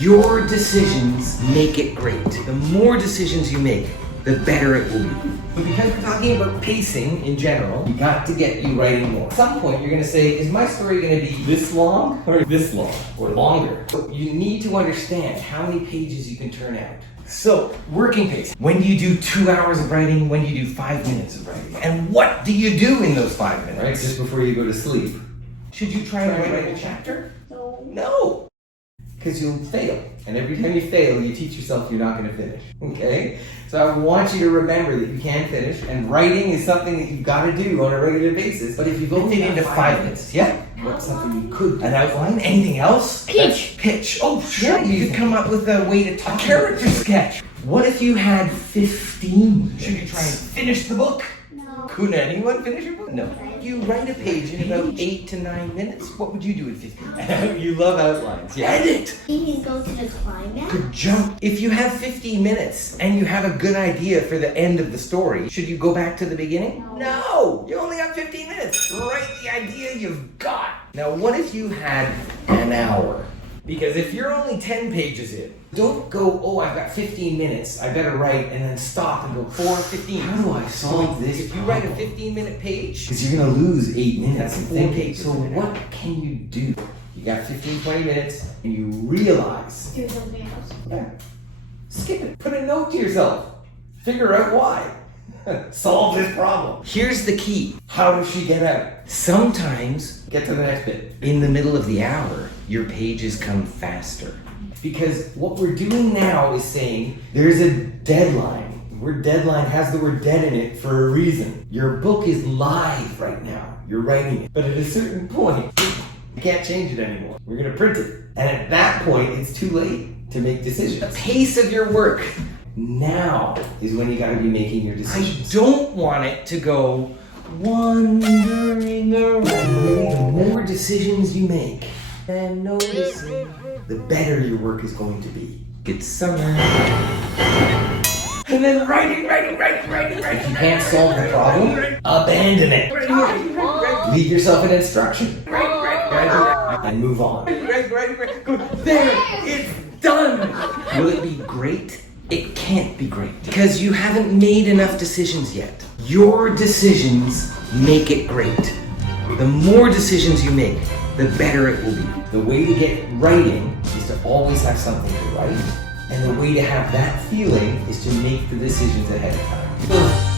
Your decisions make it great. The more decisions you make, the better it will be. But because we're talking about pacing in general, you got to get you writing more. At some point, you're going to say, is my story going to be this long or this long or longer? So you need to understand how many pages you can turn out. So, working pace. When do you do 2 hours of writing? When do you do 5 minutes of writing? And what do you do in those 5 minutes? Right, just before you go to sleep. Should you try and write a chapter? No. Because you'll fail. And every time you fail, you teach yourself you're not going to finish. Okay? So I want you to remember that you can finish, and writing is something that you've got to do on a regular basis. But if you go into 5 minutes, yeah? What's something you could? An outline? Anything else? Pitch. Oh, sure. Yeah, you could come up with a way to talk. A character sketch. What if you had 15? Should you try and finish the book? No. Could anyone finish your book? No. You write a page in about 8 to 9 minutes. What would you do in 15? You love outlines. Yeah. Edit! You can go to the climax. Could jump. If you have 15 minutes and you have a good idea for the end of the story, should you go back to the beginning? No! You only got 15 minutes. Write the idea you've got. Now, what if you had an hour? Because if you're only 10 pages in, don't go, oh, I've got 15 minutes, I better write, and then stop and go 4:15. How do I solve this? If you write a 15-minute page, because you're going to lose 8 minutes in 4 pages. So what can you do? You got 15, 20 minutes, and you realize. Do something else. Yeah. Skip it. Put a note to yourself. Figure out why. Solve this problem. Here's the key. How does she get out? Sometimes, get to the next bit. In the middle of the hour, your pages come faster. Because what we're doing now is saying there's a deadline. The word deadline has the word dead in it for a reason. Your book is live right now. You're writing it. But at a certain point, you can't change it anymore. We're going to print it. And at that point, it's too late to make decisions. The pace of your work now is when you got to be making your decisions. I don't want it to go wandering around. The more decisions you make and noticing, the better your work is going to be. It's summer. And then writing. If you can't solve the problem, abandon it. Leave yourself an instruction. And move on. There, it's done. Will it be great? It can't be great. Because you haven't made enough decisions yet. Your decisions make it great. The more decisions you make, the better it will be. The way to get writing is to always have something to write. And the way to have that feeling is to make the decisions ahead of time.